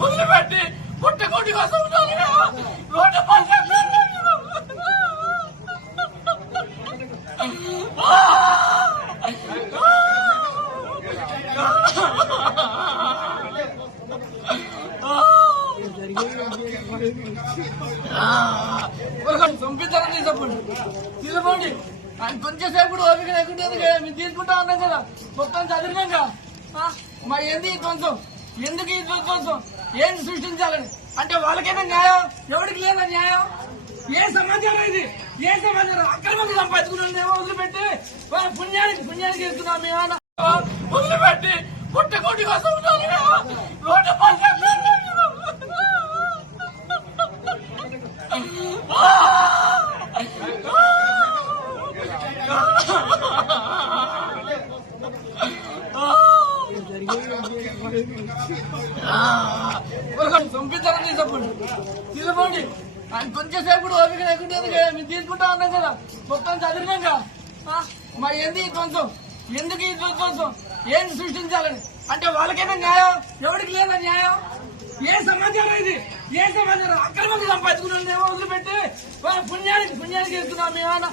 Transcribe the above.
వదిలిపెట్టి పుట్టకోటి కోసం ఉన్నానుగా. రోడ్డు పక్కన పంపించాలని చెప్పండి తీసుకోండి. ఆయన కొంచెంసేపు ఓపిక లేకుంటే మేము తీసుకుంటా ఉన్నాం కదా. మొత్తం చదివినాక మా ఏంది కొంచెం ఎందుకు ఈ ధ్వంసం ఏం సృష్టించాలని? అంటే వాళ్ళకైనా న్యాయం? ఎవరికి లేదా న్యాయం? ఏ సమాచారం ఇది? ఏ సమాచారం అక్రమంగా సంపాదించుకున్నాను ఏమో వదిలిపెట్టి వాళ్ళ పుణ్యానికి పుణ్యానికి చేస్తున్నాం మేమన్నా వదిలిపెట్టి పుట్టకోటి కోసం రోడ్డు పక్కన చెప్పండి తీసుకోండి. ఆయన కొంచెంసేపు ఓపిక లేకుంటే మేము తీసుకుంటా ఉన్నాం కదా. మొత్తం చదివినాక ఆ, మరి ఏంది ఈ ధ్వంసం? ఎందుకు ఈ ధ్వంసం? ఏం సృష్టించాలని? అంటే వాళ్ళకైనా న్యాయం? ఎవరికి లేదా న్యాయం? ఏ సమాచారం ఇది? ఏ సమాచారం అక్రమంగా సంపాదించుకున్నాం ఏమో వదిలిపెట్టి వాళ్ళ పుణ్యానికి పుణ్యానికి ఇస్తున్నాం మేమన్నా.